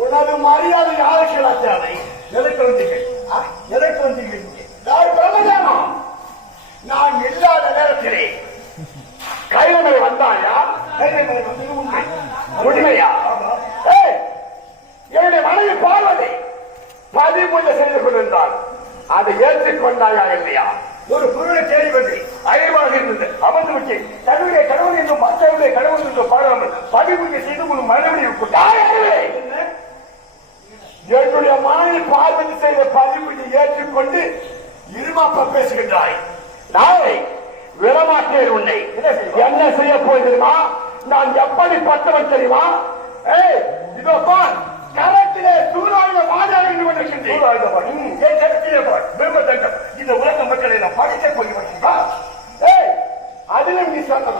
உனது மரியாதை யாரை எதற்கு வந்தீர்கள்? எதற்கு வந்தீர்கள்? நான் இல்லாத நேரத்திலே கைலமலை வந்தாயா? கைலமலை வந்தது உண்மை. உண்மையா? என்னுடைய மனைவி பார்வதி பதிமூன்று செய்து கொண்டிருந்தால் அதை ஏற்றுக்கொண்டாயா இல்லையா? ஒரு பொருளை தேடி வந்து அயல்வாக இருந்தது அமர்ந்து விட்டு கடவுளே கடவுள் என்றும் மற்றவர்களே கடவுள் என்றும் பாடாமல் பதிமூன்று செய்து ஒரு மனைவி என்னுடைய மனைவி பார்வதி செய்த பதிமூன்று ஏற்றுக்கொண்டு இருமாப்ப பேசுகின்றாய். நாளை விடமாட்டேன் உன்னை. என்ன செய்ய போய் தெரியுமா? நான் எப்படிப்பட்டவன் தெரியுமா? இதோ பார், கரத்திலே சூறாயுத வாதாடி கொண்டிருக்கின்றேன். இந்த உலக மக்களை நான் படிக்க போய் அதிலும் நீ சொன்னா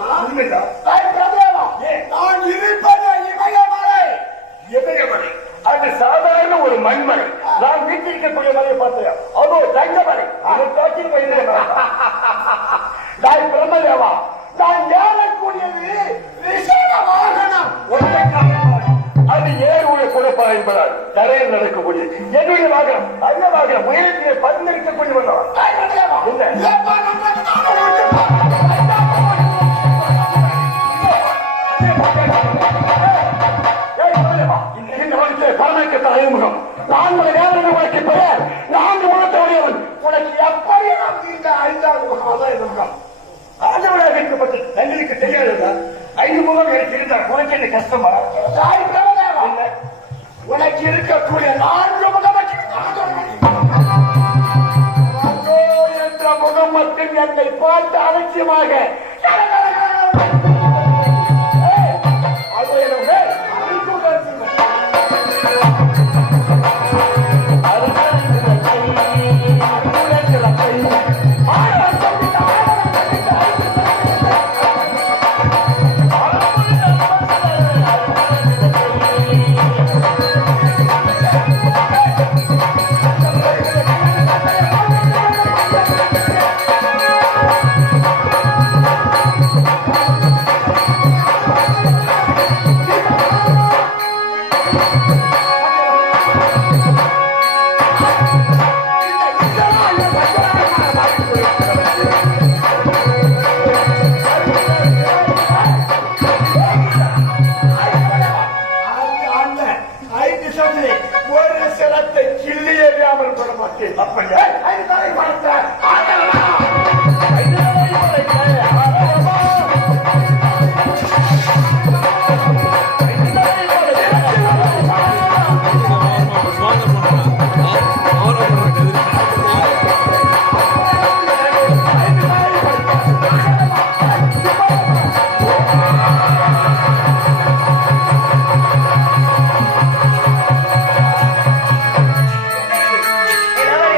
நான் இருப்பது இமயமலை. இமயமலை அது சாதாரண ஒரு மண்மலை. நான் வீட்டில் இருக்கக்கூடிய மலையை பார்த்தேன். அதோ தங்கமலை. அதை காட்சி பிரம்மதேவா, நான் ஏறக்கூடியது விசேட வாகனம். அது ஏறுடைய குழப்பா என்பதால் தரையில் நடக்கக்கூடியது என்னுடைய வாகனம். அந்த வாகனம் உயரத்திலே பரிந்துரைக்கக்கூடிய பரமக்க அறிமுகம். 4 நேரங்கள் உனக்கு பெயர் 4 முகத்தவரையவன். உனக்கு எப்படி ஐந்தாவது முகம் ஆண்டவராக இருக்கப்பட்டு தங்களுக்கு தெரியாததா? 5 முகம் எனக்கு இருந்தால் உனக்கு என்ன கஷ்டமா? உனக்கு இருக்கக்கூடிய 4 முகம் என்ற முகம் மட்டும் என்னை பார்த்து அலட்சியமாக